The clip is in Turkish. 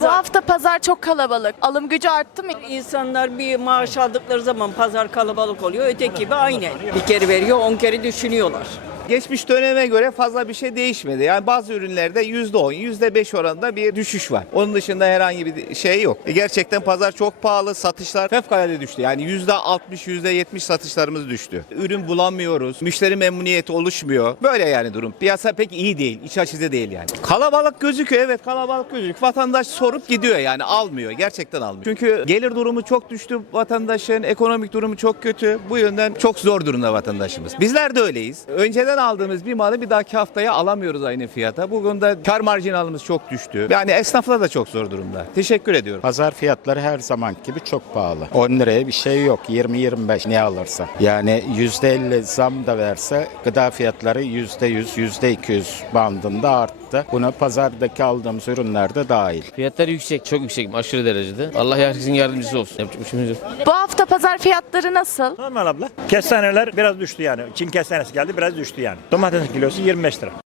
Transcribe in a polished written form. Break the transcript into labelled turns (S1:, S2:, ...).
S1: Bu hafta pazar çok kalabalık. Alım gücü arttı mı?
S2: İnsanlar bir maaş aldıkları zaman pazar kalabalık oluyor. Öteki gibi aynı. Bir kere veriyor, 10 kere düşünüyorlar.
S3: Geçmiş döneme göre fazla bir şey değişmedi. Yani bazı ürünlerde %10, %5 oranında bir düşüş var. Onun dışında herhangi bir şey yok. Gerçekten pazar çok pahalı. Satışlar fevkalade düştü. Yani %60, %70 satışlarımız düştü. Ürün bulamıyoruz. Müşteri memnuniyeti oluşmuyor. Böyle yani durum. Piyasa pek iyi değil. İç açıcı değil yani. Kalabalık gözüküyor. Evet, kalabalık gözüküyor. Vatandaş sorup gidiyor yani. Almıyor. Gerçekten almıyor. Çünkü gelir durumu çok düştü vatandaşın. Ekonomik durumu çok kötü. Bu yönden çok zor durumda vatandaşımız. Bizler de öyleyiz. Önceden aldığımız bir malı bir dahaki haftaya alamıyoruz aynı fiyata. Bugün de kar marjinalımız çok düştü. Yani esnaflar da çok zor durumda. Teşekkür ediyorum.
S4: Pazar fiyatları her zaman gibi çok pahalı. 10 liraya bir şey yok. 20-25 ne alırsa. Yani %50 zam da verse gıda fiyatları %100, %200 bandında arttı. Buna pazardaki aldığımız ürünler de dahil.
S5: Fiyatlar yüksek, çok yüksek, aşırı derecede. Allah herkesin yardımcısı olsun. Yapacak bir şeyimiz yok.
S1: Bu hafta pazar fiyatları nasıl?
S6: Normal abla. Kestaneler biraz düştü yani. Çin kestanesi geldi biraz düştü yani. Domates kilosu 25 lira.